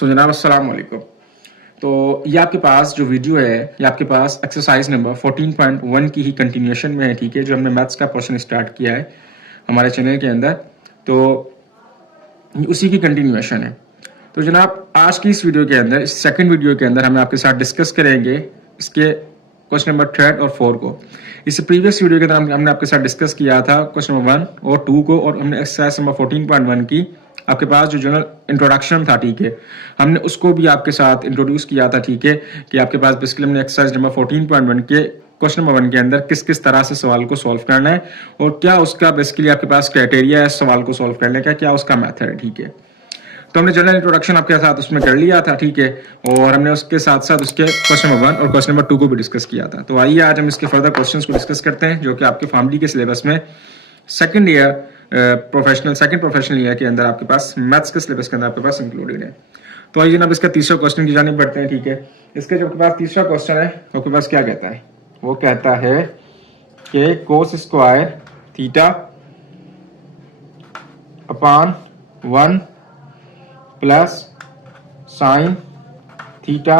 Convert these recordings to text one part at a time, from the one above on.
सो जनाब अस्सलाम वालेकुम। तो ये आपके पास जो वीडियो है ये आपके पास एक्सरसाइज नंबर 14.1 की ही कंटिन्यूशन में है, ठीक है, जो हमने मैथ्स का पोर्शन स्टार्ट किया है हमारे चैनल के अंदर, तो उसी की कंटिन्यूशन है। तो जनाब आज की इस वीडियो के अंदर, इस सेकंड वीडियो के अंदर हम आपके साथ डिस्कस करेंगे इसके क्वेश्चन नंबर 3 और 4 को। इससे प्रीवियस वीडियो के अंदर हमने आपके साथ डिस्कस किया था क्वेश्चन नंबर 1 और 2 को, और हमने एक्सरसाइज नंबर 14.1 की आपके पास जो जनरल इंट्रोडक्शन था, ठीक है, हमने उसको भी आपके साथ इंट्रोड्यूस किया था, ठीक है, कि आपके पास बेसिकली हमने एक्सरसाइज नंबर 14.1 के क्वेश्चन नंबर 1 के अंदर किस किस तरह से सवाल को सॉल्व करना है और क्या उसका बेसिकली आपके पास क्राइटेरिया है सवाल को सॉल्व करने का, क्या उसका मेथड है, ठीक है। तो हमने जनरल इंट्रोडक्शन आपके साथ उसमें कर लिया था, ठीक है, और हमने उसके साथ साथ उसके क्वेश्चन नंबर 1 और क्वेश्चन नंबर 2 को भी डिस्कस किया था। तो आइए आज हम इसके फर्दर क्वेश्चंस को डिस्कस करते हैं जो कि आपके फैमिली के सिलेबस में सेकंड प्रोफेशनल ईयर के अंदर आपके पास मैथ्स के सिलेबस के अंदर आपके पास इंक्लूडेड है। तो आइए जनाब इसका तीसरा क्वेश्चन की जानिब बढ़ते हैं, ठीक है। इसका जो आपके पास तीसरा क्वेश्चन है आपके पास क्या कहता है, वो कहता है कि cos square theta upon 1 plus sine theta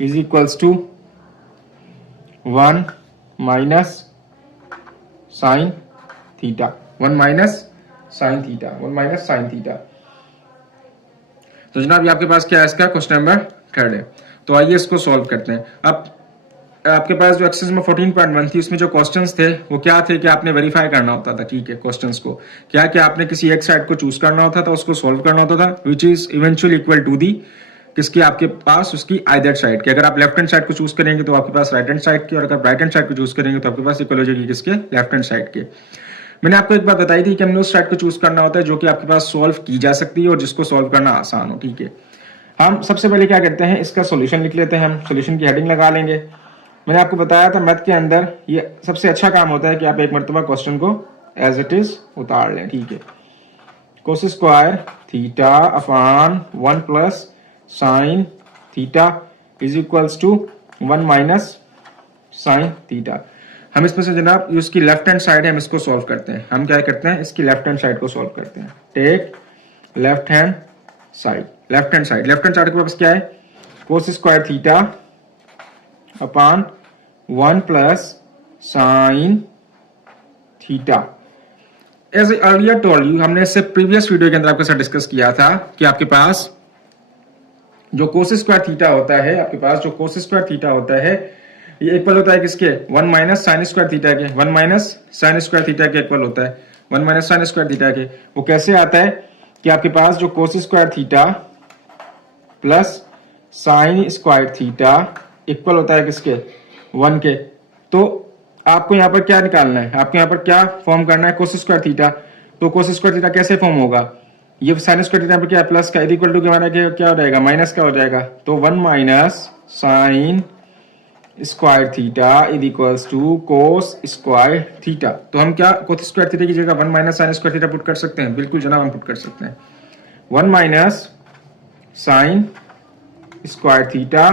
is equals to 1 minus sine theta, 1 minus sine theta. तो जनाब ये आपके पास क्या है, इसका क्वेश्चन नंबर 3 है। तो आइए इसको सॉल्व करते हैं। अब आपके पास जो एक्सरसाइज में 14.1 थी उसमें जो क्वेश्चंस थे वो क्या थे कि आपने वेरीफाई करना होता था, ठीक है, क्वेश्चंस को क्या क्या आपने किसी एक साइड को चूज करना होता था, उसको सॉल्व करना होता था, which is eventually equal to the किसकी आपके पास उसकी आइदर साइड की। अगर आप लेफ्ट हैंड साइड को चूज करेंगे तो आपके पास राइट हैंड साइड की, और अगर राइट हैंड साइड को चूज करेंगे तो आपके पास इक्वल हो जाएगी किसके, लेफ्ट हैंड साइड के। मैंने आपको एक बात बताई थी कि हमने उस साइड को चूज करना होता है जो कि आपके पास सॉल्व की जा सकती है और जिसको सॉल्व करना आसान हो, ठीक है। हम सबसे पहले क्या करते हैं, इसका सॉल्यूशन लिख लेते हैं, हम सॉल्यूशन की हेडिंग लगा लेंगे। मैंने आपको बताया था मैथ के अंदर ये सबसे अच्छा काम होता है कि आप एक मरतबा क्वेश्चन को एज इट इज उतार लें, ठीक है। Cos square theta upon 1 plus sine theta is equals to 1 minus sine theta. हम इसमें से जनाब उसकी लेफ्ट हैंड साइड है, हम इसको सॉल्व करते हैं। हम क्या करते हैं, इसकी लेफ्ट हैंड साइड को सॉल्व करते हैं। टेक लेफ्ट हैंड साइड के पास क्या है, cos square theta upon 1 plus sine theta. As earlier told you, हमने इससे प्रीवियस वीडियो के अंदर आपके साथ डिस्कस किया था कि आपके पास जो कोस स्क्वायर थीटा होता है, आपके पास जो कोस स्क्वायर थीटा होता है ये इक्वल होता है किसके, 1 माइनस साइन स्क्वायर थीटा के, 1 माइनस साइन स्क्वायर थीटा के इक्वल होता है, 1 माइनस साइन स्क्वायर थीटा के। वो कैसे आता है कि आपके पास जो कोस square theta plus sign square theta equal होता है किसके, 1 के। तो आपको यहाँ पर क्या निकालना है, आपको यहाँ पर क्या फॉर्म करना है, कोस स्क्वायर थीटा। तो कोस स्क्वायर थीटा कैसे फॉर्म होगा, ये साइन स्क्वायर थीटा पर क्या प्लस का इक्वल टू के माना क्या हो जाएगा, माइनस का हो जाएगा। तो 1 minus sine square theta is equals to cos square theta. तो हम क्या कोस स्क्वायर थीटा की जगह 1 minus sine square theta put कर सकते हैं, बिल्कुल जनाब हम पुट कर सकते हैं। 1 minus sine square theta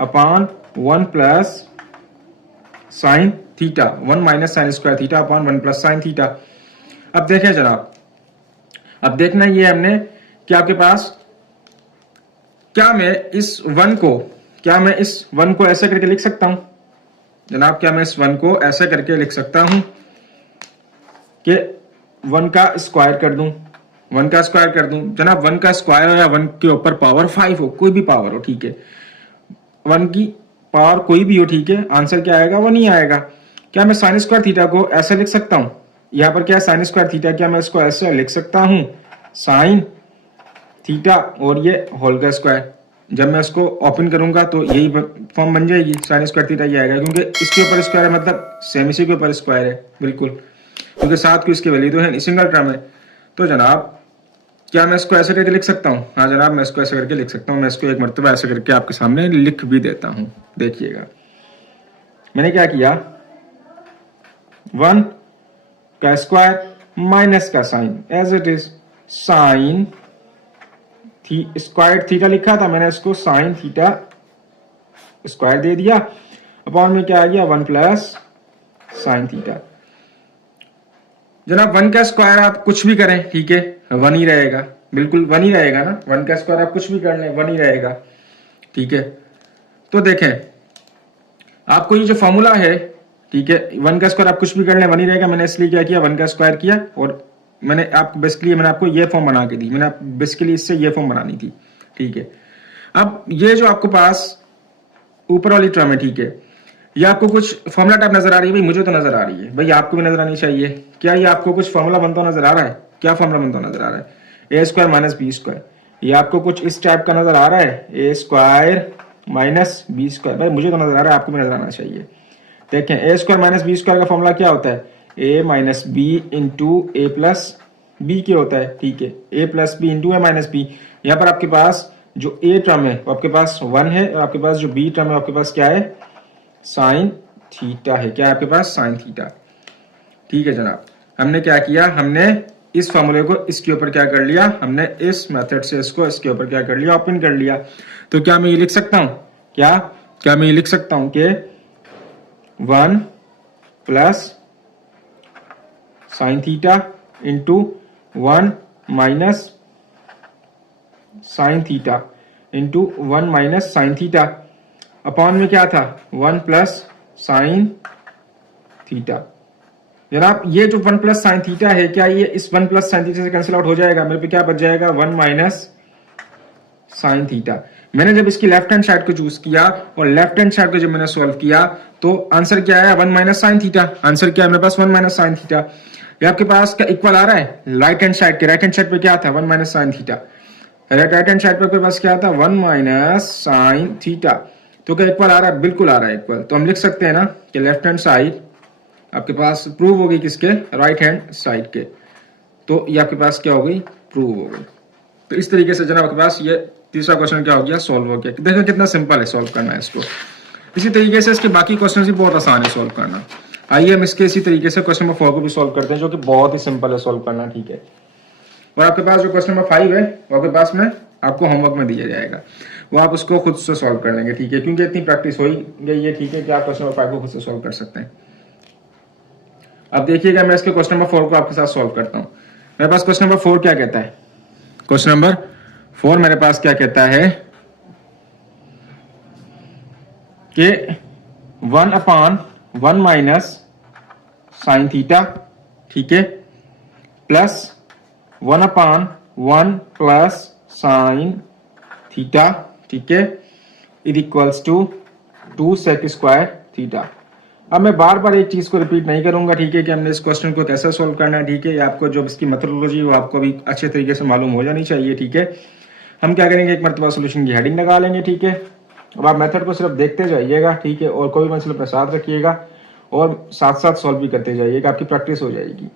upon 1 plus sine theta, 1 minus sine square theta upon 1 plus sine theta. अब देखें जनाब, अब देखना ये हमने कि आपके पास क्या मैं इस 1 को ऐसे करके लिख सकता हूं जनाब, क्या मैं इस 1 को ऐसे करके लिख सकता हूं कि 1 का स्क्वायर कर दूं, 1 का स्क्वायर कर दूं जनाब, 1 का स्क्वायर हो या 1 के ऊपर पावर 5 हो, कोई भी पावर हो, ठीक है, 1 की पावर कोई भी हो, ठीक है, आंसर क्या आएगा, 1 ही आएगा। क्या मैं साइन स्क्वायर थीटा को ऐसे लिख सकता हूं, यहां पर क्या साइन स्क्वायर थीटा, क्या मैं इसको ऐसे लिख सकता हूं, साइन थीटा और ये होल का स्क्वायर। जब मैं इसको ओपन करूंगा तो यही फॉर्म बन जाएगी, साइन स्क्वायर थीटा ये आएगा, क्योंकि इसके ऊपर स्क्वायर है, मतलब सेम इसी के ऊपर स्क्वायर है, बिल्कुल, क्योंकि 7 की इसकी वैल्यू तो है, सिंगल टर्म है। तो जनाब क्या मैं इसको ऐसे करके लिख सकता हूँ, हाँ जनाब मैं इसको ऐसे करके लिख सकता हूँ। मैं इसको एक मरतबा ऐसे करके आपके सामने लिख भी देता हूँ, देखिएगा मैंने क्या किया, 1 का स्क्वायर माइनस का sine as it is, sine square theta लिखा था मैंने, इसको साइन थीटा स्क्वायर दे दिया, अपॉन में क्या आ गया, 1 प्लस साइन थीटा। जनाब 1 का स्क्वायर आप कुछ भी करें, ठीक है, 1 ही रहेगा, बिल्कुल 1 ही रहेगा ना, 1 का स्क्वायर आप कुछ भी कर लें 1 ही रहेगा, ठीक है। तो देखें आपको ये जो फॉर्मूला है, ठीक है, 1 का स्क्वायर आप कुछ भी कर लें 1 ही रहेगा। मैंने इसलिए क्या किया, 1 का स्क्वायर किया और मैंने आपको बेसिकली मैंने आपको ये फॉर्म बना के दी, मैंने बेसिकली इससे ये फॉर्म बनानी थी, ठीक है। अब ये जो आपको पास ऊपर वाली टर्म है, ठीक है, ये आपको कुछ फॉर्मूला टाइप नजर आ रही है भाई, मुझे तो नजर आ रही है भाई, आपको भी नजर आनी चाहिए। क्या ये आपको कुछ फॉर्मूला बनता हुआ नजर आ रहा है? क्या फॉर्मूला बनता हुआ नजर आ रहा है? ए स्क्वायर माइनस बी स्क्वायर, ये आपको कुछ इस टाइप का नजर आ रहा है, ए स्क्वायर माइनस बी स्क्वायर। भाई मुझे तो नजर आ रहा है, आपको भी नजर आना चाहिए। देखें ए स्क्वायर माइनस बी स्क्वायर का फॉर्मूला क्या होता है, ए माइनस बी इंटू ए प्लस बी क्या होता है, ठीक है, ए plus B into A minus B. यहाँ पर आपके पास जो ए टर्म है वो आपके पास 1 है और आपके पास जो बी टर्म है आपके पास क्या है, साइन थीटा है। क्या है आपके पास, साइन थीटा, ठीक है जनाब। हमने क्या किया, हमने इस फॉर्मूले को इसके ऊपर क्या कर लिया, हमने इस मेथड से इसको इसके ऊपर क्या कर लिया, ओपन कर लिया। तो क्या मैं ये लिख सकता हूं, क्या मैं ये लिख सकता हूं कि 1 plus sine theta into 1 minus sine theta into 1 minus sine theta upon में क्या था, 1 प्लस साइन थीटा। जनाब ये जो 1 प्लस साइन थीटा है, क्या ये इस 1 प्लस साइन थीटा से कैंसिल आउट हो जाएगा? मेरे पे क्या बच जाएगा, 1 माइनस साइन थीटा। मैंने जब इसकी लेफ्ट हैंड साइड को चूज किया और लेफ्ट हैंड साइड को जब मैंने सॉल्व किया तो आंसर क्या आया, 1 माइनस साइन थीटा। आंसर क्या है मेरे पास, 1 माइनस साइन थीटा। ये आपके पास क्या इक्वल आ रहा है, राइट हैंड साइड के राइट हैंड साइड पे क्या था, 1 minus sine theta. Right hand side पे आपके पास क्या था, 1 माइनस साइन थीटा। तो क्या इक्वल आ रहा है, बिल्कुल आ रहा है इक्वल। तो हम लिख सकते हैं ना कि लेफ्ट हैंड साइड आपके पास प्रूव होगी किसके, राइट हैंड साइड के। तो ये आपके पास क्या हो गई, प्रूव हो गई। तो इस तरीके से जनाब आपके पास ये तीसरा क्वेश्चन क्या हो गया, सॉल्व हो गया। देखो कितना सिंपल है सॉल्व करना है इसको। इसी तरीके से इसके बाकी क्वेश्चन भी बहुत आसान है सॉल्व करना। आइए हम इसके इसी तरीके से क्वेश्चन नंबर 4 को भी सॉल्व करते हैं, जो कि बहुत ही सिंपल है सॉल्व करना, ठीक है। और आपके पास जो क्वेश्चन नंबर 5 है वो आपके पास में आपको होमवर्क में दिया जाएगा, वो आप उसको खुद से सॉल्व कर लेंगे, ठीक है, क्योंकि इतनी प्रैक्टिस हो ही गई है, ठीक है, कि आप क्वेश्चन नंबर 5 को खुद से सॉल्व कर सकते हैं। अब देखिएगा मैं इसके क्वेश्चन नंबर 4 को आपके साथ सॉल्व करता हूँ। मेरे पास क्वेश्चन नंबर 4 क्या कहता है, क्वेश्चन नंबर 4 मेरे पास क्या कहता है कि 1/1 माइनस साइन थीटा, ठीक है, प्लस 1/1 प्लस साइन थीटा, ठीक है, is equals to 2 sec square theta. अब मैं बार बार एक चीज को रिपीट नहीं करूंगा, ठीक है, कि हमने इस क्वेश्चन को कैसे सोल्व करना है, ठीक है। आपको जो इसकी मेथोडोलॉजी वो आपको भी अच्छे तरीके से मालूम हो जानी चाहिए, ठीक है। हम क्या करेंगे, एक मरतबा सोल्यूशन की हेडिंग लगा लेंगे, ठीक है। अब आप मेथड को सिर्फ देखते जाइएगा, ठीक है, और कोई भी मसला अपने साथ रखिएगा और साथ साथ सॉल्व भी करते जाइएगा, आपकी प्रैक्टिस हो जाएगी।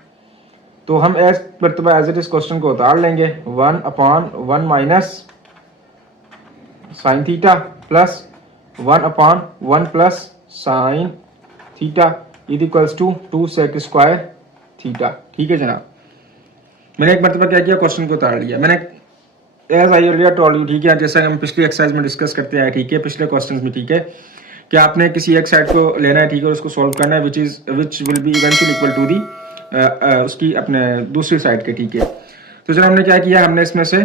तो हम एज मरतबा एज इट इज क्वेश्चन को उतार लेंगे, 1/1 minus sine theta plus 1/1 plus sine theta is equals to 2 sec square theta, ठीक है जनाब। मैंने एक मरतबा क्या किया, क्वेश्चन को उतार लिया। मैंने as I earlier told you, ठीक है, जैसा हम पिछली एक्सरसाइज में डिस्कस करते हैं, ठीक है, पिछले क्वेश्चंस में, ठीक है, कि आपने किसी एक साइड को लेना है, ठीक है, और उसको सॉल्व करना है which will be eventually equal to the उसकी अपने दूसरी साइड के, ठीक है। तो जनाब हमने क्या किया, हमने इसमें से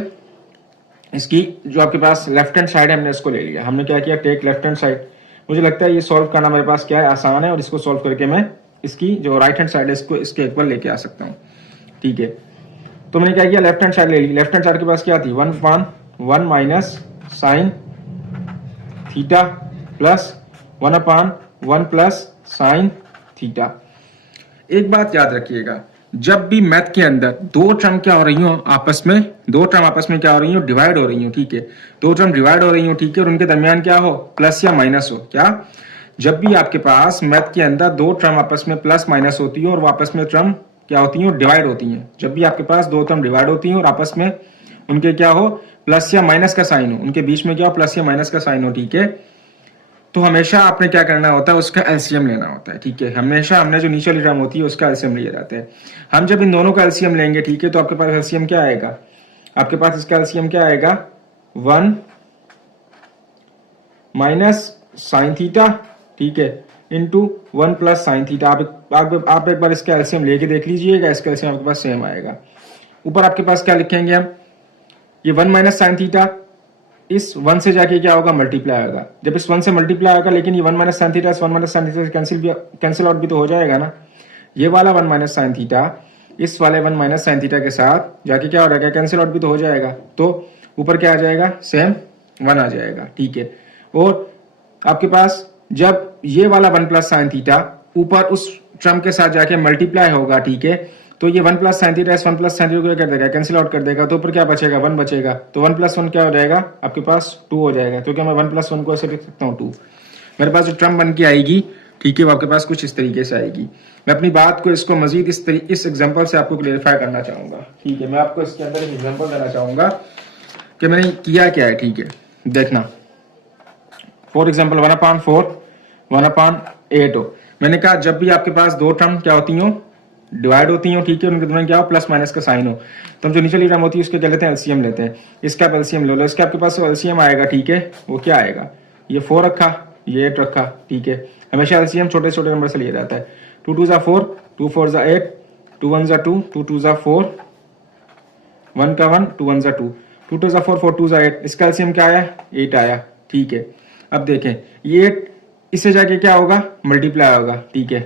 इसकी जो आपके पास लेफ्ट हैंड साइड है हमने इसको ले लिया। हमने क्या किया, टेक लेफ्ट हैंड साइड। मुझे लगता है ये सॉल्व करना मेरे पास क्या है, आसान है, और इसको सॉल्व करके मैं इसकी जो राइट हैंड साइड है इसको इसके इक्वल लेके आ सकता हूँ, ठीक है। तो मैंने क्या किया, लेफ्ट हैंड साइड ले ली। लेफ्ट हैंड साइड के पास क्या थी, 1/1 minus sine theta plus 1/1 plus sine theta. एक बात याद रखिएगा, जब भी मैथ के अंदर दो टर्म क्या हो रही हो आपस में, दो टर्म आपस में क्या हो रही हो, डिवाइड हो रही हो, ठीक है, दो टर्म डिवाइड हो रही हो, ठीक है, और उनके दरमियान क्या हो, प्लस या माइनस हो। क्या, जब भी आपके पास मैथ के अंदर दो टर्म आपस में प्लस माइनस होती है और आपस में टर्म क्या होती है, डिवाइड होती हैं, जब भी आपके पास दो टर्म डिवाइड होती हैं और आपस में उनके क्या हो, प्लस या माइनस का साइन हो, उनके बीच में क्या हो, प्लस या माइनस का साइन हो, ठीक है, तो हमेशा आपने क्या करना होता है, उसका एलसीएम लेना होता है, ठीक है। हमेशा हमने जो नीचे वाली टर्म होती है उसका एलसीएम लिया जाता है। हम जब इन दोनों का एलसीएम लेंगे, ठीक है, तो आपके पास एलसीएम क्या आएगा, आपके पास इसका एलसीएम क्या आएगा, 1 माइनस साइन थीटा, ठीक है, इंटू 1 प्लस साइन थीटा। आप एक बार इसका एलसीएम लेके देख लीजिएगा, इसका एलसीएम आपके पास सेम आएगा। ऊपर आपके पास क्या लिखेंगे हम, ये 1 माइनस साइन थीटा इस 1 से जाके क्या होगा, मल्टीप्लाई होगा। जब इस 1 से मल्टीप्लाई होगा, लेकिन ये 1 माइनस साइन थीटा इस 1 माइनस साइन थीटा से कैंसिल आउट भी तो हो जाएगा ना। ये वाला 1 माइनस साइन थीटा इस वाले 1 माइनस साइन थीटा के साथ जाके क्या हो जाएगा, कैंसिल आउट भी तो हो जाएगा। तो ऊपर क्या आ जाएगा, सेम 1 आ जाएगा, ठीक है। और आपके पास जब ये वाला 1 प्लस साइन थीटा ऊपर उस टर्म के साथ जाके मल्टीप्लाई होगा, ठीक है, तो ये 1 प्लस साइन थीटा इस 1 प्लस साइन थीटा को क्या कर देगा, कैंसिल आउट कर देगा। तो ऊपर क्या बचेगा, 1 बचेगा। तो 1 प्लस 1 क्या हो जाएगा, आपके पास 2 हो जाएगा। तो क्या मैं 1 प्लस 1 को ऐसे लिख सकता हूँ 2। मेरे पास जो टर्म बन के आएगी, ठीक है, वो आपके पास कुछ इस तरीके से आएगी। मैं अपनी बात को इसको मजीद इस एग्जांपल से आपको क्लेरिफाई करना चाहूंगा, ठीक है। मैं आपको इसके अंदर एक एग्जांपल देना चाहूंगा कि मैंने किया क्या है, ठीक है। देखना, फॉर एग्जांपल 1/4 1/8 हो। मैंने कहा जब भी आपके पास दो टर्म क्या होती हो, डिवाइड होती हो, ठीक है, उनके दरमियान क्या हो, प्लस माइनस का साइन हो, तो हम जो नीचे टर्म होती है उसके क्या लेते हैं, एलसीएम लेते हैं। इसका आप एलसीएम ले लो, इसका आपके पास एलसीएम आएगा, ठीक है। वो क्या आएगा, ये 4 रखा, ये 8 रखा, ठीक है। हमेशा एलसीएम छोटे छोटे नंबर से लिया जाता है। 2 2 4, 2 4 8, 2 1 2, 2 2 4, 1 का 1, 2 1 2, 2 2 4, 4 2 8। इसका एलसीएम क्या आया, 8 आया, ठीक है। अब देखें, ये 8 इससे जाके क्या होगा, मल्टीप्लाई होगा, ठीक है।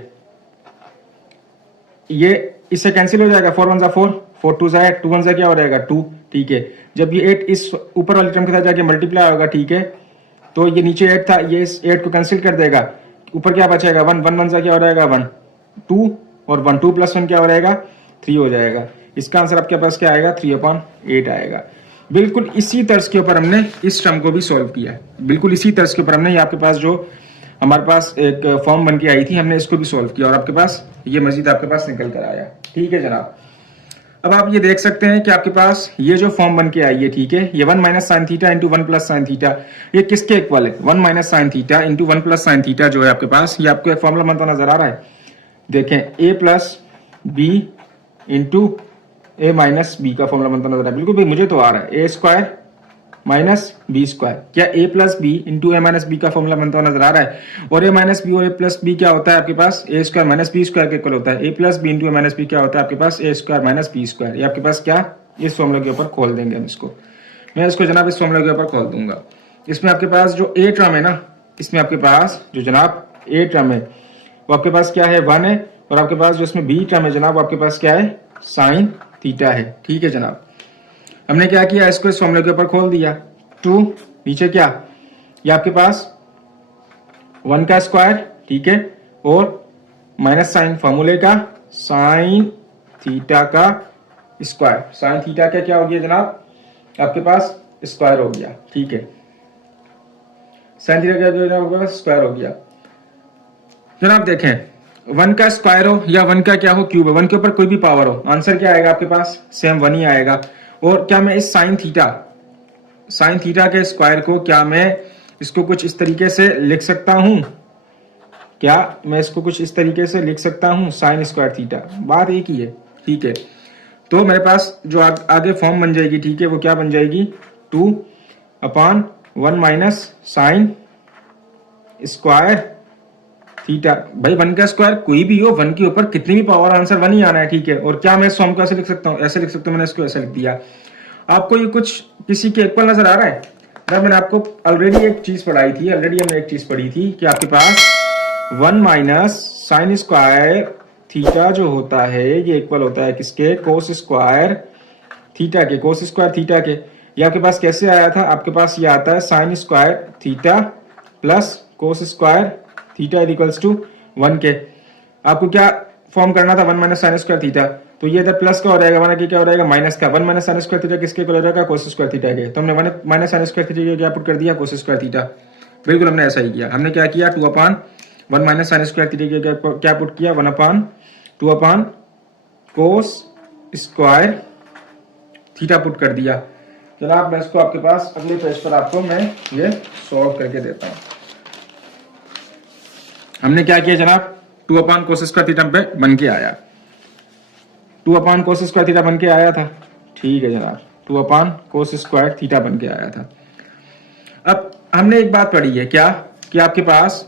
ये इससे कैंसिल हो जाएगा, 4 1 4, 4 2 8, 2 1 क्या हो जाएगा 2, ठीक है। जब ये 8 इस ऊपर वाले टर्म के साथ जाके मल्टीप्लाई होगा, ठीक है, तो ये नीचे 8 था, ये इस 8 को कैंसिल कर देगा। ऊपर क्या बचेगा, 1 1 1 क्या हो जाएगा 1, 2 और 1, 2 प्लस 1 क्या हो जाएगा 3 हो जाएगा। इसका आंसर आपके पास क्या आएगा, 3/8 आएगा। बिल्कुल इसी तर्ज के ऊपर हमने इस टर्म को भी सॉल्व किया है। बिल्कुल इसी तर्ज के ऊपर हमने, ये आपके पास जो हमारे पास एक फॉर्म बन के आई थी, हमने इसको भी सॉल्व किया और आपके पास ये मजीद आपके पास निकल कर आया, ठीक है जनाब। अब आप ये देख सकते हैं कि आपके पास ये जो फॉर्म बन के आई है, ठीक है, ये 1 minus sine theta into 1 plus sine theta, ये किसके इक्वल है, 1 minus sine theta into 1 plus sine theta जो है आपके पास, ये आपको एक फॉर्मूला बनता नजर आ रहा है। देखें, a plus B into A minus B का फॉर्मूला बनता नजर आ रहा है। बिल्कुल भाई, मुझे तो आ रहा है, ए स्क्वायर माइनस बी स्क्वायर। क्या ए plus B into A minus B का फॉर्मूला बनता हुआ नजर आ रहा है। और ए माइनस बी और ए प्लस बी क्या होता है आपके पास, ए स्क्वायर माइनस बी स्क्वायर के इक्वल होता है। ए plus B into A minus B क्या होता है आपके पास, ए स्क्वायर माइनस बी स्क्वायर। ये आपके पास क्या, इस फॉर्मूला के ऊपर खोल देंगे हम इसको। मैं इसको जनाब इस फॉर्मूला के ऊपर खोल दूंगा। इसमें आपके पास जो ए टर्म है ना, इसमें आपके पास जो जनाब ए टर्म है वो आपके पास क्या है, 1 है। और आपके पास जो इसमें बी टर्म है जनाब, वो आपके पास क्या है, साइन थीटा है, ठीक है जनाब। हमने क्या किया, इसको इस फॉर्मूले के ऊपर खोल दिया। 2 नीचे क्या, ये आपके पास 1 का स्क्वायर, ठीक है, और माइनस साइन फॉर्मूले का साइन थीटा का स्क्वायर। साइन थीटा का क्या हो गया जनाब, आपके पास स्क्वायर हो गया, ठीक है। साइन थीटा क्या हो गया, स्क्वायर हो गया जनाब। देखें, 1 का स्क्वायर हो या 1 का क्या हो, क्यूब है, 1 के ऊपर कोई भी पावर हो, आंसर क्या आएगा आपके पास, सेम 1 ही आएगा। और क्या मैं इस साइन थीटा के स्क्वायर को, क्या मैं इसको कुछ इस तरीके से लिख सकता हूं, क्या मैं इसको कुछ इस तरीके से लिख सकता हूं, साइन स्क्वायर थीटा, बात एक ही है, ठीक है। तो मेरे पास जो आगे फॉर्म बन जाएगी, ठीक है, वो क्या बन जाएगी, 2/1 माइनस साइन स्क्वायर थीटा। भाई 1 का स्क्वायर कोई भी हो, 1 के ऊपर कितनी भी पावर, आंसर 1 ही आना है, ठीक है। और क्या मैं इस फॉर्म को ऐसे लिख सकता हूं, ऐसे लिख सकता हूं, मैंने इसको ऐसे लिख दिया। आपको ये कुछ किसी के इक्वल नजर आ रहा है ना। मैंने आपको ऑलरेडी एक चीज पढ़ाई थी, हमने एक चीज पढ़ी थी कि आपके पास 1 माइनस साइन स्क्वायर थीटा जो होता है, ये इक्वल होता है किसके, कोस स्क्वायर थीटा के, कोस स्क्वायर थीटा के। ये आपके पास कैसे आया था, आपके पास ये आता है sine square theta plus cos square theta equals to 1 के। आपको क्या फॉर्म करना था, 1 माइनस साइन स्क्वायर थीटा, तो ये इधर प्लस का हो जाएगा, वरना क्या हो जाएगा, माइनस का। 1 माइनस साइन स्क्वायर थीटा किसके इक्वल हो जाएगा, कोस स्क्वायर थीटा के। तो हमने 1 माइनस साइन स्क्वायर थीटा क्या पुट कर दिया, कोस स्क्वायर थीटा। बिल्कुल हमने ऐसा ही किया। हमने क्या किया, 2/1 माइनस साइन स्क्वायर थीटा क्या पुट किया, 1/2 कोस स्क्वायर थीटा पुट कर दिया। जनाब मैं इसको आपके पास अगले पेज पर आपको मैं ये सॉल्व करके देता हूं। हमने क्या किया जनाब, 2/cos स्क्वायर थीटा पे बन के आया, 2/cos स्क्वायर थीटा बन के आया था, ठीक है जनाब, 2/cos स्क्वायर थीटा बन के आया था। अब हमने एक बात पढ़ी है क्या, कि आपके पास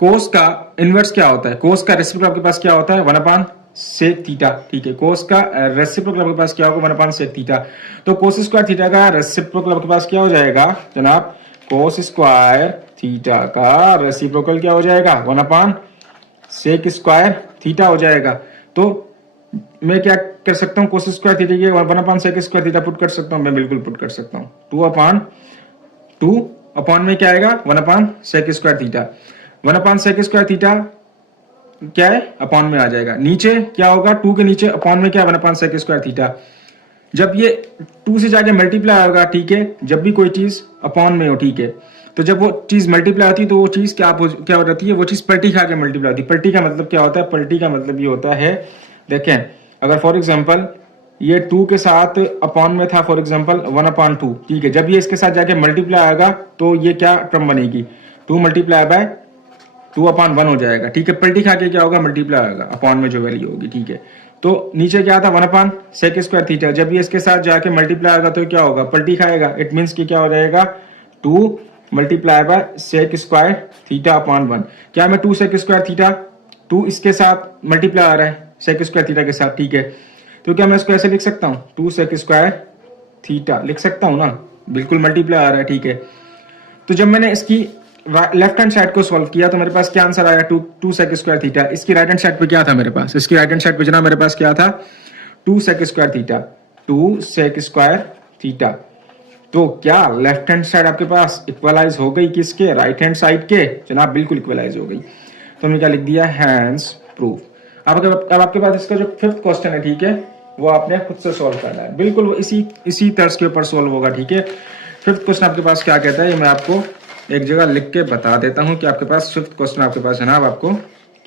कोस का इनवर्स क्या होता है, कोस का रेसिप्रोकल आपके पास क्या होता है, 1/2 सेक थीटा, ठीक है। कोस का रेसिप्रोकल आपके पास क्या होगा 1 अपान सेक थीटा। तो कोस स्क्वायर थीटा का रेसिप्रोकल आपके पास क्या हो जाएगा जनाब, कोस स्क्वायर थीटा का रेसिप्रोकल क्या हो जाएगा 1 अपान सेक स्क्वायर थीटा हो जाएगा। तो मैं क्या कर सकता हूँ, कोस स्क्वायर थीटा की 1 अपान सेक स्क्वायर थीटा पुट कर सकता हूँ, मैं बिल्कुल पुट कर सकता हूँ। 2 अपॉन में क्या आएगा 1 अपान सेक स्क्वायर थीटा। 1 अपान सेक स्क्वायर थीटा क्या है अपॉन में आ जाएगा। नीचे क्या होगा 2 के नीचे अपॉन में क्या 1 अपान सेक स्क्वायर थीटा। जब ये 2 से जाके मल्टीप्लाई होगा, ठीक है, जब भी कोई चीज अपॉन में हो, ठीक है, तो जब वो चीज मल्टीप्लाई होती है तो वो चीज क्या हो जाती है, वो चीज पलटी खा के मल्टीप्लाई होती है। पलटी का मतलब क्या होता है, पलटी का मतलब ये होता है, देखें अगर फॉर एग्जाम्पल ये 2 के साथ अपॉन में था, फॉर एग्जाम्पल 1 अपान 2, ठीक है, जब ये इसके साथ जाके मल्टीप्लाई आएगा तो ये क्या टर्म बनेगी 2 मल्टीप्लाई बाय 2 अपान 1 हो जाएगा, ठीक है। पलटी खा के क्या होगा मल्टीप्लाई होगा अपॉन में जो वैल्यू होगी, ठीक है। तो नीचे क्या था 1 अपान सेक स्क्वायर थीटा, जब ये इसके साथ जाके मल्टीप्लाई होगा तो क्या होगा पलटी खाएगा। इट मीन्स कि क्या हो जाएगा 2 multiply by sec square theta upon 1। क्या मैं 2 सेक स्क्वायर थीटा 2 इसके साथ मल्टीप्लाई आ रहा है सेक स्क्वायर थीटा के साथ, ठीक है, तो क्या मैं इसको ऐसे लिख सकता हूँ 2 सेक स्क्वायर थीटा लिख सकता हूँ ना, बिल्कुल मल्टीप्लाई आ रहा है, ठीक है। तो जब मैंने इसकी लेफ्ट हैंड साइड को सॉल्व किया तो मेरे पास क्या आंसर आया 2 सेक स्क्वायर थीटा। इसकी राइट हैंड साइड पे क्या था मेरे पास, इसकी राइट हैंड साइड पे जना मेरे पास क्या था 2 sec square theta, 2 sec square theta. तो क्या लेफ्ट हैंड साइड आपके पास इक्वलाइज हो गई किसके, राइट हैंड साइड के, जनाब बिल्कुल इक्वलाइज हो गई। तो हमने क्या लिख दिया हैंस प्रूफ। अब आपके पास इसका जो 5th क्वेश्चन है, ठीक है, वो आपने खुद से सॉल्व करना है, बिल्कुल वो इसी तर्ज के ऊपर सॉल्व होगा, ठीक है। 5th क्वेश्चन आपके पास क्या कहता है, ये मैं आपको एक जगह लिख के बता देता हूं कि आपके पास 5th क्वेश्चन आपके पास जनाब आपको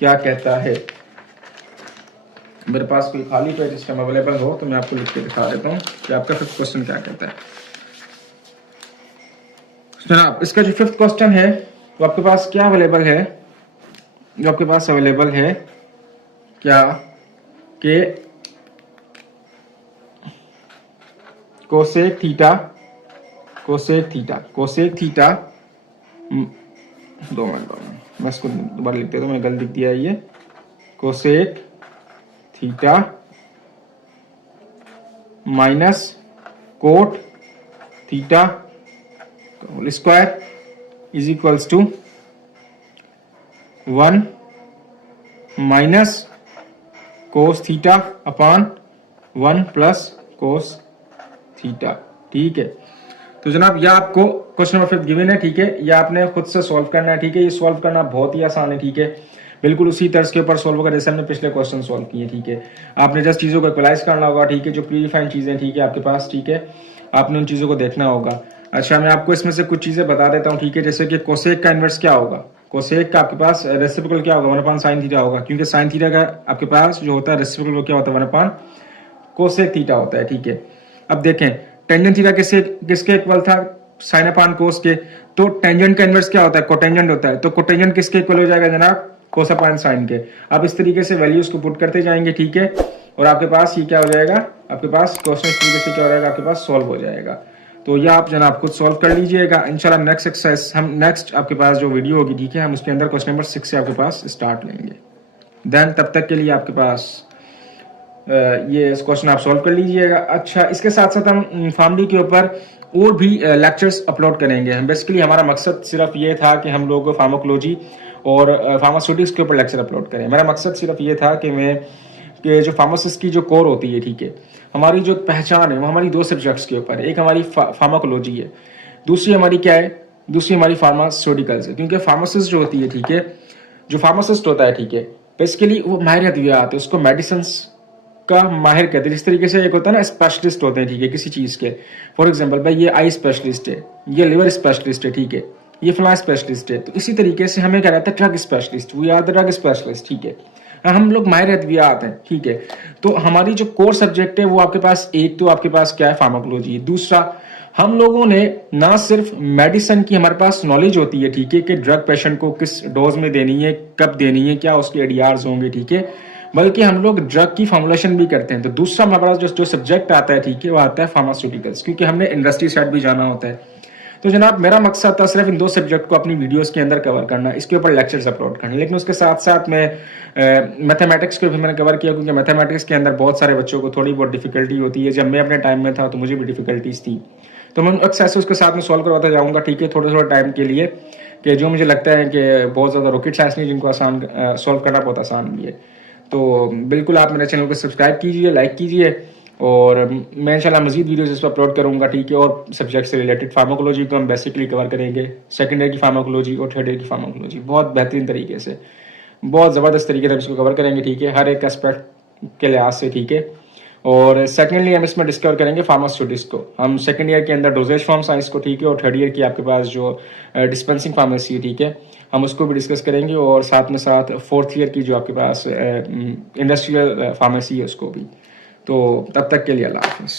क्या कहता है। मेरे पास कोई खाली पेज इस टाइम अवेलेबल हो तो मैं आपको लिख के दिखा देता हूँ कि आपका 5th क्वेश्चन क्या कहता है। जनाब इसका जो 5th क्वेश्चन है वो आपके पास क्या अवेलेबल है, जो आपके पास अवेलेबल है क्या के कोसेक थीटा 2 मिनट मैं इसको दोबारा लिख देता हूँ, मैंने गलत लिख दिया है ये, cosec theta minus cot theta whole square is equals to 1 minus cos theta upon 1 plus cos theta, ठीक है। तो जनाब यह आपको क्वेश्चन नंबर 5 गिवन है, ठीक है, यह आपने खुद से सॉल्व करना है, ठीक है। ये सॉल्व करना बहुत ही आसान है, ठीक है, बिल्कुल उसी तर्ज के ऊपर सॉल्व होगा जैसे हमने पिछले क्वेश्चन सॉल्व किए, ठीक है। आपने जस्ट चीजों को इक्वलाइज करना होगा, ठीक है, जो प्री डिफाइंड चीजें, ठीक है, आपके पास, ठीक है, आपने उन चीजों को देखना होगा। अच्छा मैं आपको इसमें से कुछ चीजें बता देता हूँ, ठीक है, जैसे कि कोसेक का इनवर्स क्या होगा, कोसेक का आपके पास रेसिप्रोकल क्या होगा 1 अपान साइन थीटा होगा, क्योंकि साइन थीटा का आपके पास जो होता है रेसिप्रोकल वो क्या होता है 1 अपान कोसेक थीटा होता है, ठीक है। अब देखें टेंजेंट थीटा किसके इक्वल था साइन अपान कोस के, तो टेंजेंट का इनवर्स क्या होता है कोटेंजेंट होता है, तो कोटेंजेंट किसके इक्वल हो जाएगा जनाब कोस अपान साइन के। अब इस तरीके से वैल्यूज को पुट करते जाएंगे, ठीक है, और आपके पास ये क्या हो जाएगा, आपके पास क्वेश्चन इस तरीके से क्या हो जाएगा आपके पास सॉल्व हो जाएगा। तो ये आप जनाब खुद सॉल्व कर लीजिएगा इंशाल्लाह। नेक्स्ट एक्सरसाइज हम नेक्स्ट आपके पास जो वीडियो होगी, ठीक है, हम उसके अंदर क्वेश्चन नंबर 6 से आपके पास स्टार्ट लेंगे। देन तब तक के लिए आपके पास ये क्वेश्चन आप सॉल्व कर लीजिएगा। अच्छा इसके साथ साथ हम फैमिली के ऊपर और भी लेक्चर्स अपलोड करेंगे। बेसिकली हमारा मकसद सिर्फ ये था कि हम लोग फार्माकोलॉजी और फार्मास्यूटिक्स के ऊपर लेक्चर अपलोड करें। मेरा मकसद सिर्फ ये था कि जो फार्मासिस्ट की जो कोर होती है, ठीक है, हमारी जो पहचान है वो हमारी 2 सब्जेक्ट्स के ऊपर है, एक हमारी फार्माकोलॉजी है, दूसरी हमारी क्या है, दूसरी हमारी फार्मास्यूटिकल्स है। क्योंकि फार्मासिस्ट जो होती है, ठीक है, जो फार्मासिस्ट होता है, ठीक है, बेसिकली वो माहिर अद्वियात है, उसको मेडिसिन का माहिर कहते हैं। जिस तरीके से एक होता है ना स्पेशलिस्ट होते हैं, ठीक है, किसी चीज के, फॉर एग्जांपल भाई ये आई स्पेशलिस्ट है, ये लिवर स्पेशलिस्ट है, ठीक है, ये फला स्पेशलिस्ट है, तो इसी तरीके से हमें क्या रहता है drug specialist, we are the drug specialist, ठीक है, हम लोग माहिर अद्वियात हैं, ठीक है। तो हमारी जो कोर सब्जेक्ट है वो आपके पास एक तो आपके पास क्या है फार्माकोलॉजी, दूसरा हम लोगों ने ना सिर्फ मेडिसिन की हमारे पास नॉलेज होती है, ठीक है, कि ड्रग पेशेंट को किस डोज में देनी है, कब देनी है, क्या उसके एडीआरस होंगे, ठीक है, बल्कि हम लोग ड्रग की फॉर्मुलेशन भी करते हैं। तो दूसरा हमारे पास जो सब्जेक्ट आता है, ठीक है, वो आता है फार्मास्यूटिकल्स, क्योंकि हमने इंडस्ट्री साइड भी जाना होता है। तो जनाब मेरा मकसद था सिर्फ इन 2 सब्जेक्ट को अपनी वीडियोस के अंदर कवर करना, इसके ऊपर लेक्चर्स अपलोड करना, लेकिन उसके साथ साथ मैं मैथमेटिक्स को भी मैंने कवर किया, क्योंकि मैथमेटिक्स के अंदर बहुत सारे बच्चों को थोड़ी बहुत डिफिकल्टी होती है। जब मैं अपने टाइम में था तो मुझे भी डिफिकल्टीज थी, तो मैं अक्सर से उसके साथ में सॉल्व करवाता जाऊँगा, ठीक है, थोड़े थोड़े टाइम के लिए, कि जो मुझे लगता है कि बहुत ज़्यादा रॉकेट साइंस नहीं, जिनको आसान सॉल्व करना बहुत आसान भी है। तो बिल्कुल आप मेरे चैनल को सब्सक्राइब कीजिए, लाइक कीजिए, और मैं इंशाल्लाह मजीद वीडियोस इस पर अपलोड करूँगा, ठीक है। और सब्जेक्ट से रिलेटेड फार्माकोलॉजी को हम बेसिकली कवर करेंगे, सेकेंड ईयर की फार्माकोलॉजी और थर्ड ईयर की फार्माकोलॉजी, बहुत बेहतरीन तरीके से, बहुत ज़बरदस्त तरीके से हम इसको कवर करेंगे, ठीक है, हर एक एस्पेक्ट के लिहाज से, ठीक है। और सेकेंडली हम इसमें डिस्कवर करेंगे फार्मास्यूटिक्स को, हम सेकेंड ईयर के अंदर डोजेज फॉर्म साइंस को, ठीक है, और थर्ड ईयर की आपके पास जो डिस्पेंसिंग फार्मेसी है, ठीक है, हम उसको भी डिस्कस करेंगे, और साथ में साथ फोर्थ ईयर की जो आपके पास इंडस्ट्रियल फार्मेसी है उसको भी। तो तब तक के लिए अल्लाह हाफिज़।